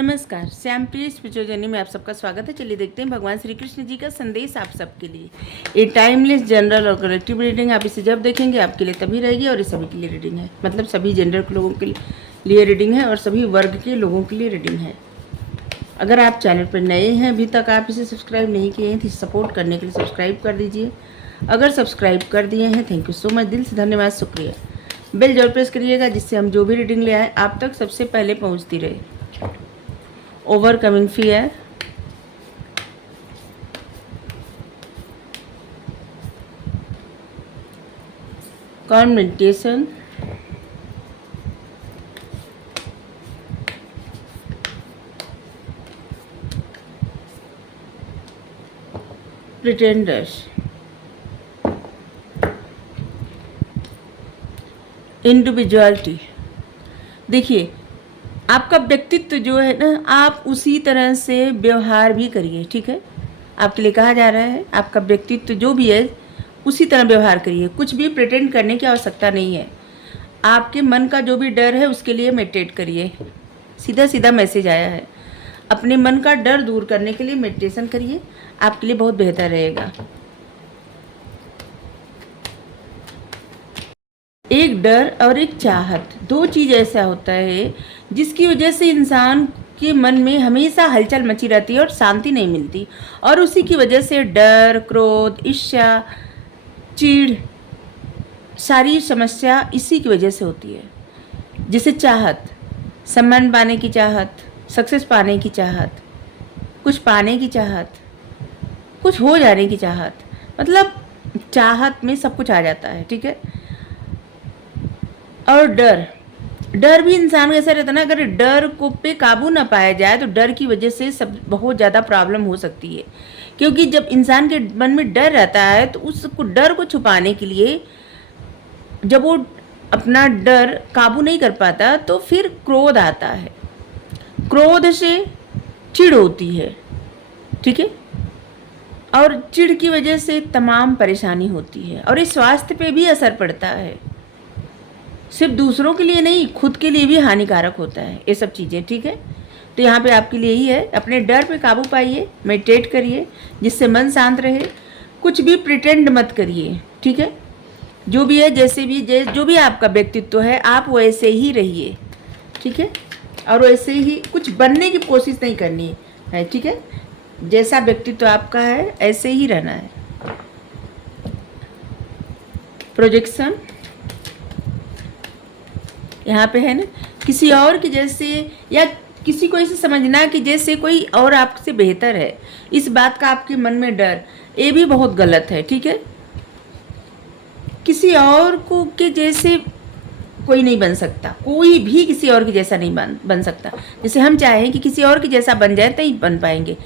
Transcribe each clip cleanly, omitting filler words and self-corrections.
नमस्कार, श्याम प्रिय spiritual journey में आप सबका स्वागत है। चलिए देखते हैं भगवान श्री कृष्ण जी का संदेश आप सबके लिए। ये टाइमलेस जनरल और कलेक्टिव रीडिंग, आप इसे जब देखेंगे आपके लिए तभी रहेगी और ये सभी के लिए रीडिंग है, मतलब सभी जेंडर के लोगों के लिए रीडिंग है और सभी वर्ग के लोगों के लिए रीडिंग है। अगर आप चैनल पर नए हैं, अभी तक आप इसे सब्सक्राइब नहीं किए हैं तो सपोर्ट करने के लिए सब्सक्राइब कर दीजिए। अगर सब्सक्राइब कर दिए हैं, थैंक यू सो मच, दिल से धन्यवाद, शुक्रिया। बेल जरूर प्रेस करिएगा जिससे हम जो भी रीडिंग ले आए आप तक सबसे पहले पहुँचती रहे। Overcoming fear, meditation, pretenders, individuality। देखिए, आपका व्यक्तित्व जो है ना, आप उसी तरह से व्यवहार भी करिए, ठीक है। आपके लिए कहा जा रहा है आपका व्यक्तित्व जो भी है उसी तरह व्यवहार करिए, कुछ भी प्रिटेंड करने की आवश्यकता नहीं है। आपके मन का जो भी डर है उसके लिए मेडिटेट करिए। सीधा सीधा मैसेज आया है, अपने मन का डर दूर करने के लिए मेडिटेशन करिए, आपके लिए बहुत बेहतर रहेगा। एक डर और एक चाहत, दो चीज़ ऐसा होता है जिसकी वजह से इंसान के मन में हमेशा हलचल मची रहती है और शांति नहीं मिलती, और उसी की वजह से डर, क्रोध, ईर्ष्या, चिढ़, सारी समस्या इसी की वजह से होती है। जैसे चाहत, सम्मान पाने की चाहत, सक्सेस पाने की चाहत, कुछ पाने की चाहत, कुछ हो जाने की चाहत, मतलब चाहत में सब कुछ आ जाता है, ठीक है। और डर भी इंसान कैसा रहता है ना, अगर डर को पे काबू ना पाया जाए तो डर की वजह से सब बहुत ज़्यादा प्रॉब्लम हो सकती है। क्योंकि जब इंसान के मन में डर रहता है तो उसको डर को छुपाने के लिए जब वो अपना डर काबू नहीं कर पाता तो फिर क्रोध आता है, क्रोध से चिढ़ होती है, ठीक है। और चिढ़ की वजह से तमाम परेशानी होती है और इस स्वास्थ्य पे भी असर पड़ता है। सिर्फ दूसरों के लिए नहीं, खुद के लिए भी हानिकारक होता है ये सब चीज़ें, ठीक है। तो यहाँ पे आपके लिए ही है, अपने डर पे काबू पाइए, मेडिटेट करिए जिससे मन शांत रहे, कुछ भी प्रिटेंड मत करिए, ठीक है। जो भी है, जैसे भी जो भी आपका व्यक्तित्व है आप वैसे ही रहिए, ठीक है। और वैसे ही कुछ बनने की कोशिश नहीं करनी है, ठीक है। जैसा व्यक्तित्व आपका है ऐसे ही रहना है। प्रोजेक्शन यहाँ पे है ना, किसी और की जैसे, या किसी को ऐसे समझना कि जैसे कोई और आपसे बेहतर है, इस बात का आपके मन में डर, ये भी बहुत गलत है, ठीक है। किसी और को के जैसे कोई नहीं बन सकता, कोई भी किसी और के जैसा नहीं बन सकता। जैसे हम चाहें कि किसी और के जैसा बन जाए तो ही बन पाएंगे।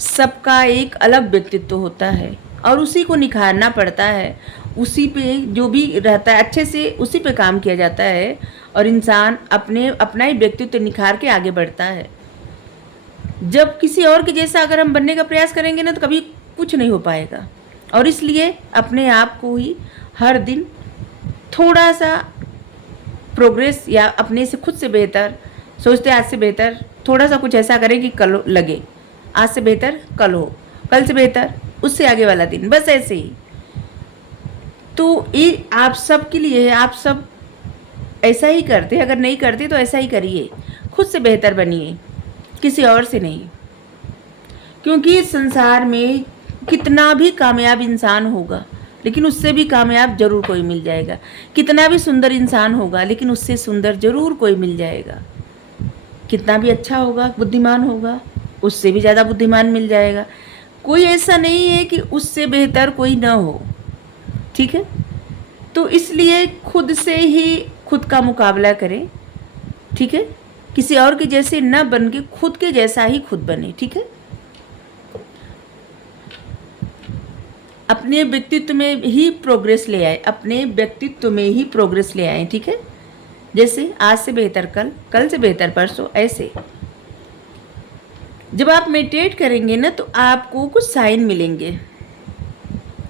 सबका एक अलग व्यक्तित्व होता है और उसी को निखारना पड़ता है, उसी पे जो भी रहता है अच्छे से उसी पे काम किया जाता है और इंसान अपना ही व्यक्तित्व निखार के आगे बढ़ता है। जब किसी और के जैसा अगर हम बनने का प्रयास करेंगे ना तो कभी कुछ नहीं हो पाएगा। और इसलिए अपने आप को ही हर दिन थोड़ा सा प्रोग्रेस या अपने से खुद से बेहतर सोचते, आज से बेहतर थोड़ा सा कुछ ऐसा करें कि कल लगे, आज से बेहतर कल हो, कल से बेहतर उससे आगे वाला दिन, बस ऐसे ही। तो ये आप सब के लिए है, आप सब ऐसा ही करते, अगर नहीं करते तो ऐसा ही करिए, खुद से बेहतर बनिए, किसी और से नहीं। क्योंकि इस संसार में कितना भी कामयाब इंसान होगा लेकिन उससे भी कामयाब जरूर कोई मिल जाएगा, कितना भी सुंदर इंसान होगा लेकिन उससे सुंदर जरूर कोई मिल जाएगा, कितना भी अच्छा होगा, बुद्धिमान होगा, उससे भी ज़्यादा बुद्धिमान मिल जाएगा। कोई ऐसा नहीं है कि उससे बेहतर कोई ना हो, ठीक है। तो इसलिए खुद से ही खुद का मुकाबला करें, ठीक है। किसी और के जैसे न बन के खुद के जैसा ही खुद बने, ठीक है। अपने व्यक्तित्व में ही प्रोग्रेस ले आए, अपने व्यक्तित्व में ही प्रोग्रेस ले आए, ठीक है। जैसे आज से बेहतर कल, कल से बेहतर परसों, ऐसे। जब आप मेडिटेट करेंगे ना तो आपको कुछ साइन मिलेंगे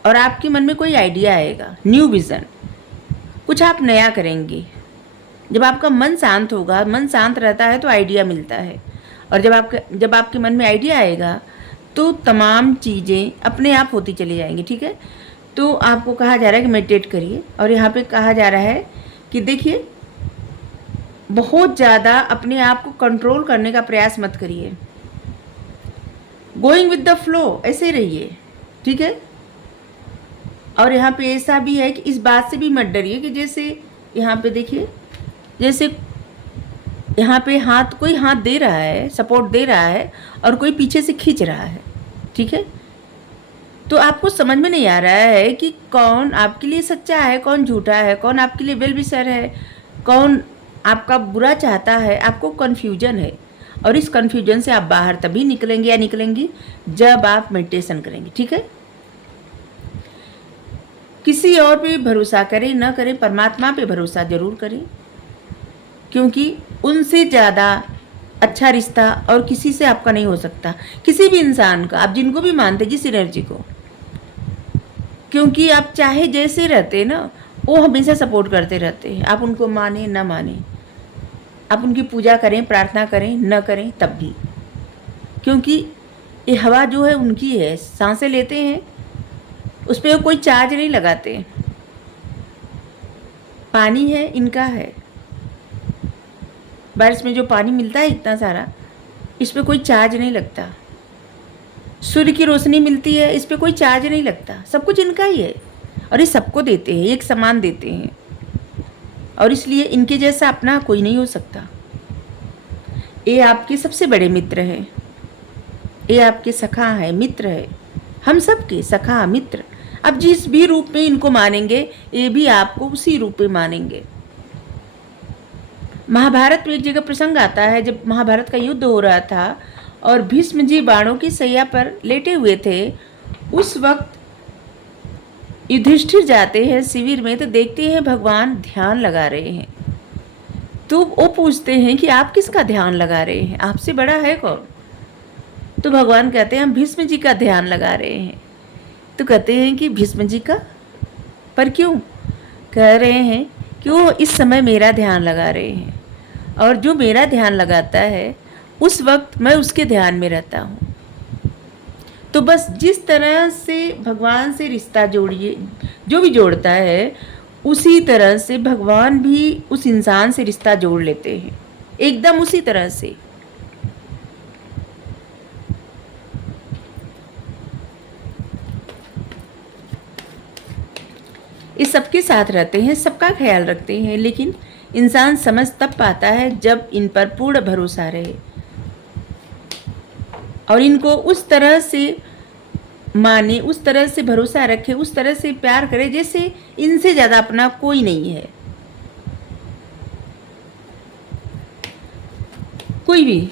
और आपके मन में कोई आइडिया आएगा, न्यू विज़न, कुछ आप नया करेंगे। जब आपका मन शांत होगा, मन शांत रहता है तो आइडिया मिलता है, और जब आपके मन में आइडिया आएगा तो तमाम चीज़ें अपने आप होती चली जाएंगी। ठीक है, तो आपको कहा जा रहा है कि मेडिटेट करिए, और यहाँ पे कहा जा रहा है कि देखिए बहुत ज़्यादा अपने आप को कंट्रोल करने का प्रयास मत करिए, गोइंग विद द फ्लो ऐसे ही रहिए। ठीक है, और यहाँ पे ऐसा भी है कि इस बात से भी मत डरिए कि जैसे यहाँ पे देखिए, जैसे यहाँ पे कोई हाथ दे रहा है, सपोर्ट दे रहा है, और कोई पीछे से खींच रहा है। ठीक है, तो आपको समझ में नहीं आ रहा है कि कौन आपके लिए सच्चा है, कौन झूठा है, कौन आपके लिए वेल विशर है, कौन आपका बुरा चाहता है। आपको कन्फ्यूजन है, और इस कन्फ्यूजन से आप बाहर तभी निकलेंगे या निकलेंगी जब आप मेडिटेशन करेंगे। ठीक है, किसी और पे भरोसा करें न करें, परमात्मा पे भरोसा जरूर करें, क्योंकि उनसे ज़्यादा अच्छा रिश्ता और किसी से आपका नहीं हो सकता, किसी भी इंसान का, आप जिनको भी मानते जिस एनर्जी को, क्योंकि आप चाहे जैसे रहते हैं ना, वो हमेशा सपोर्ट करते रहते हैं। आप उनको माने न माने, आप उनकी पूजा करें, प्रार्थना करें न करें, तब भी, क्योंकि ये हवा जो है उनकी है, सांसें लेते हैं, उस पर कोई चार्ज नहीं लगाते। पानी है इनका है, बारिश में जो पानी मिलता है इतना सारा, इस पर कोई चार्ज नहीं लगता। सूर्य की रोशनी मिलती है, इस पर कोई चार्ज नहीं लगता, सब कुछ इनका ही है, और ये सबको देते हैं, एक समान देते हैं, और इसलिए इनके जैसा अपना कोई नहीं हो सकता। ये आपके सबसे बड़े मित्र हैं, ये आपके सखा है, मित्र है, हम सबके सखा मित्र। अब जिस भी रूप में इनको मानेंगे, ये भी आपको उसी रूप में मानेंगे। महाभारत में एक जगह प्रसंग आता है, जब महाभारत का युद्ध हो रहा था और भीष्म जी बाणों की सैया पर लेटे हुए थे, उस वक्त युधिष्ठिर जाते हैं शिविर में, तो देखते हैं भगवान ध्यान लगा रहे हैं। तो वो पूछते हैं कि आप किसका ध्यान लगा रहे हैं, आपसे बड़ा है कौन? तो भगवान कहते हैं हम भीष्म जी का ध्यान लगा रहे हैं। तो कहते हैं कि भीष्म जी का, पर क्यों? कह रहे हैं कि वो इस समय मेरा ध्यान लगा रहे हैं, और जो मेरा ध्यान लगाता है उस वक्त मैं उसके ध्यान में रहता हूँ। तो बस जिस तरह से भगवान से रिश्ता जोड़िए, जो भी जोड़ता है, उसी तरह से भगवान भी उस इंसान से रिश्ता जोड़ लेते हैं, एकदम उसी तरह से। ये सबके साथ रहते हैं, सबका ख्याल रखते हैं, लेकिन इंसान समझ तब पाता है जब इन पर पूर्ण भरोसा रहे और इनको उस तरह से माने, उस तरह से भरोसा रखे, उस तरह से प्यार करे जैसे इनसे ज़्यादा अपना कोई नहीं है। कोई भी,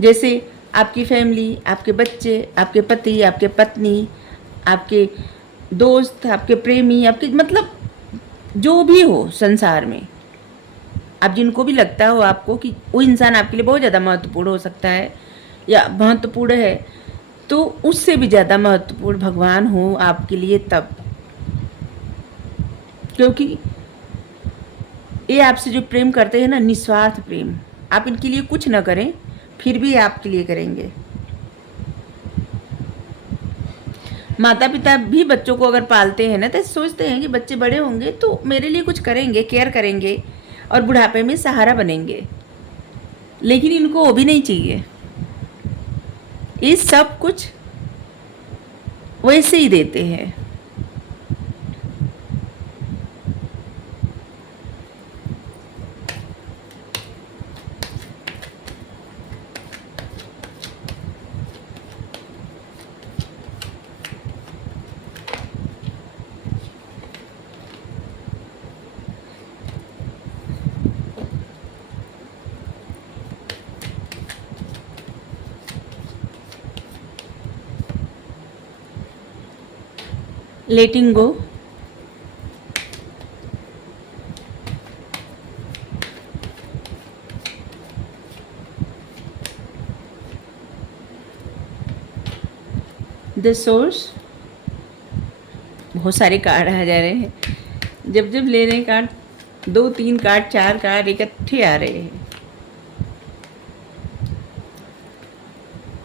जैसे आपकी फैमिली, आपके बच्चे, आपके पति, आपके पत्नी, आपके दोस्त, आपके प्रेमी, आपके मतलब जो भी हो संसार में, आप जिनको भी लगता हो आपको कि वो इंसान आपके लिए बहुत ज़्यादा महत्वपूर्ण हो सकता है या महत्वपूर्ण है, तो उससे भी ज़्यादा महत्वपूर्ण भगवान हो आपके लिए तब, क्योंकि ये आपसे जो प्रेम करते हैं ना, निस्वार्थ प्रेम, आप इनके लिए कुछ ना करें फिर भी आपके लिए करेंगे। माता पिता भी बच्चों को अगर पालते हैं ना, तो सोचते हैं कि बच्चे बड़े होंगे तो मेरे लिए कुछ करेंगे, केयर करेंगे और बुढ़ापे में सहारा बनेंगे, लेकिन इनको वो भी नहीं चाहिए। ये सब कुछ वैसे ही देते हैं। लेटिंग गो, द सोर्स। बहुत सारे कार्ड आ जा रहे हैं, जब जब ले रहे हैं कार्ड, 2 3 कार्ड 4 कार्ड इकट्ठे आ रहे हैं।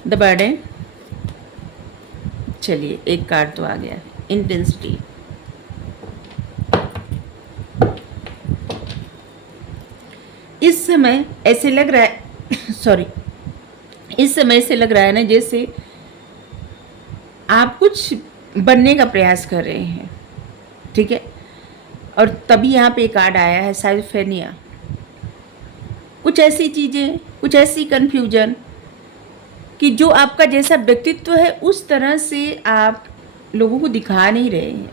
The burden. चलिए एक कार्ड तो आ गया, इंटेंसिटी। इस समय ऐसे लग रहा है सॉरी, इस समय से लग रहा है ना जैसे आप कुछ बनने का प्रयास कर रहे हैं, ठीक है। और तभी यहाँ पे कार्ड आया है साइफेनिया। कुछ ऐसी चीज़ें, कुछ ऐसी कन्फ्यूजन कि जो आपका जैसा व्यक्तित्व है उस तरह से आप लोगों को दिखा नहीं रहे हैं,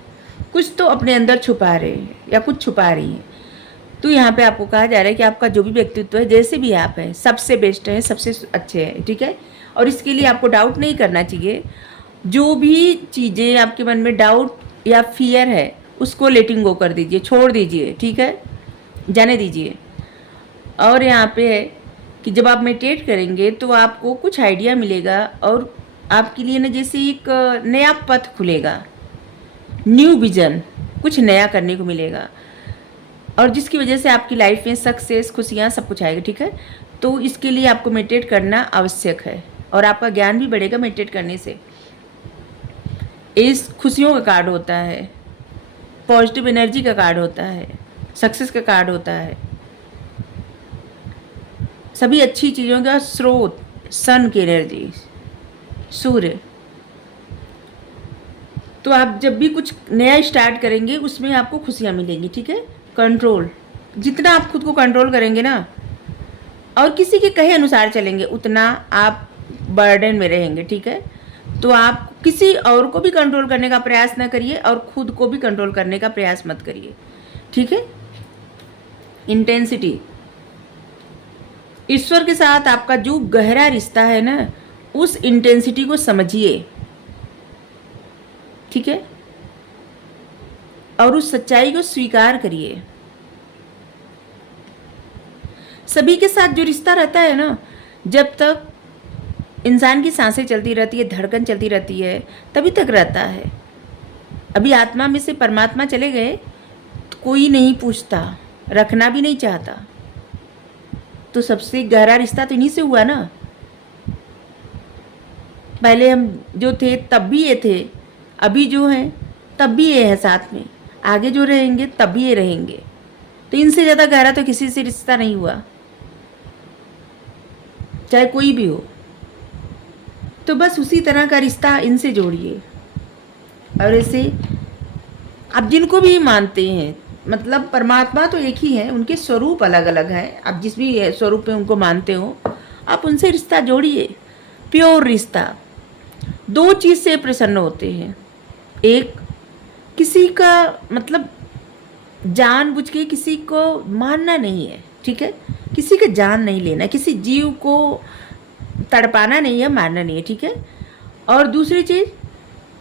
कुछ तो अपने अंदर छुपा रहे हैं या कुछ छुपा रही हैं। तो यहाँ पे आपको कहा जा रहा है कि आपका जो भी व्यक्तित्व है, जैसे भी आप हैं, सबसे बेस्ट है, सबसे अच्छे हैं, ठीक है। और इसके लिए आपको डाउट नहीं करना चाहिए। जो भी चीज़ें आपके मन में डाउट या फियर है उसको लेटिंग गो कर दीजिए, छोड़ दीजिए, ठीक है, जाने दीजिए। और यहाँ पे है कि जब आप मेडिटेट करेंगे तो आपको कुछ आइडिया मिलेगा और आपके लिए ना जैसे एक नया पथ खुलेगा, न्यू विजन, कुछ नया करने को मिलेगा और जिसकी वजह से आपकी लाइफ में सक्सेस, खुशियाँ, सब कुछ आएगा, ठीक है। तो इसके लिए आपको मेडिटेट करना आवश्यक है और आपका ज्ञान भी बढ़ेगा मेडिटेट करने से। इस खुशियों का कार्ड होता है, पॉजिटिव एनर्जी का कार्ड होता है, सक्सेस का कार्ड होता है, सभी अच्छी चीज़ों का स्रोत, सन की एनर्जी, सूर्य। तो आप जब भी कुछ नया स्टार्ट करेंगे उसमें आपको खुशियाँ मिलेंगी, ठीक है। कंट्रोल, जितना आप खुद को कंट्रोल करेंगे ना और किसी के कहे अनुसार चलेंगे उतना आप बर्डन में रहेंगे, ठीक है। तो आप किसी और को भी कंट्रोल करने का प्रयास ना करिए और खुद को भी कंट्रोल करने का प्रयास मत करिए, ठीक है। इंटेंसिटी, ईश्वर के साथ आपका जो गहरा रिश्ता है ना, उस इंटेंसिटी को समझिए, ठीक है, और उस सच्चाई को स्वीकार करिए। सभी के साथ जो रिश्ता रहता है ना, जब तक इंसान की सांसें चलती रहती है, धड़कन चलती रहती है, तभी तक रहता है। अभी आत्मा में से परमात्मा चले गए तो कोई नहीं पूछता, रखना भी नहीं चाहता। तो सबसे गहरा रिश्ता तो इन्हीं से हुआ ना। पहले हम जो थे तब भी ये थे, अभी जो हैं तब भी ये है साथ में, आगे जो रहेंगे तब भी ये रहेंगे। तो इनसे ज़्यादा गहरा तो किसी से रिश्ता नहीं हुआ, चाहे कोई भी हो। तो बस उसी तरह का रिश्ता इनसे जोड़िए। और ऐसे आप जिनको भी मानते हैं, मतलब परमात्मा तो एक ही है, उनके स्वरूप अलग अलग हैं। आप जिस भी स्वरूप में उनको मानते हो, आप उनसे रिश्ता जोड़िए, प्योर रिश्ता। दो चीज़ से प्रसन्न होते हैं, एक किसी का मतलब जानबूझ के किसी को मानना नहीं है, ठीक है, किसी का जान नहीं लेना, किसी जीव को तड़पाना नहीं है, मारना नहीं है, ठीक है। और दूसरी चीज़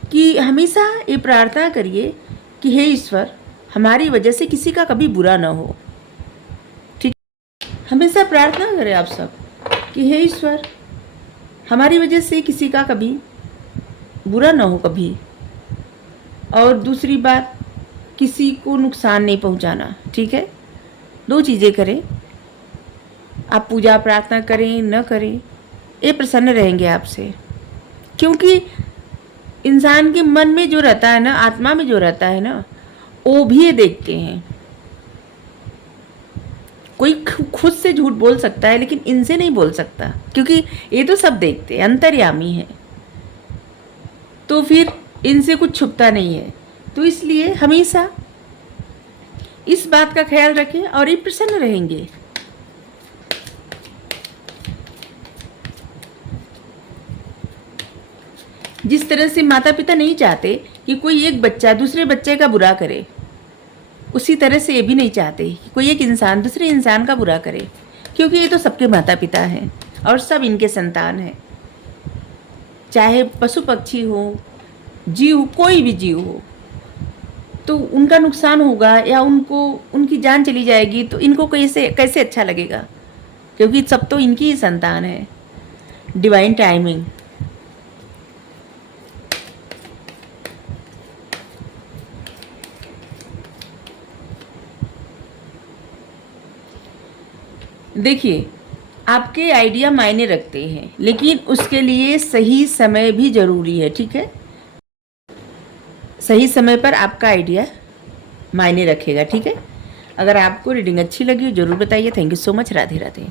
कि हमेशा ये प्रार्थना करिए कि हे ईश्वर, हमारी वजह से किसी का कभी बुरा ना हो, ठीक। हमेशा प्रार्थना करें आप सब कि हे ईश्वर, हमारी वजह से किसी का कभी बुरा ना हो कभी। और दूसरी बात, किसी को नुकसान नहीं पहुंचाना, ठीक है। दो चीज़ें करें, आप पूजा प्रार्थना करें न करें, ये प्रसन्न रहेंगे आपसे। क्योंकि इंसान के मन में जो रहता है ना, आत्मा में जो रहता है ना, वो भी ये देखते हैं। कोई खुद से झूठ बोल सकता है लेकिन इनसे नहीं बोल सकता, क्योंकि ये तो सब देखते हैं, अंतर्यामी है। तो फिर इनसे कुछ छुपता नहीं है। तो इसलिए हमेशा इस बात का ख्याल रखें और ये प्रसन्न रहेंगे। जिस तरह से माता पिता नहीं चाहते कि कोई एक बच्चा दूसरे बच्चे का बुरा करे, उसी तरह से ये भी नहीं चाहते कि कोई एक इंसान दूसरे इंसान का बुरा करे, क्योंकि ये तो सबके माता पिता हैं और सब इनके संतान हैं। चाहे पशु पक्षी हो, जीव, कोई भी जीव हो, तो उनका नुकसान होगा या उनको उनकी जान चली जाएगी तो इनको कैसे कैसे अच्छा लगेगा, क्योंकि सब तो इनकी ही संतान है। Divine timing. देखिए, आपके आइडिया मायने रखते हैं, लेकिन उसके लिए सही समय भी ज़रूरी है, ठीक है। सही समय पर आपका आइडिया मायने रखेगा, ठीक है। अगर आपको रीडिंग अच्छी लगी हो ज़रूर बताइए। Thank you so much. Radhe Radhe.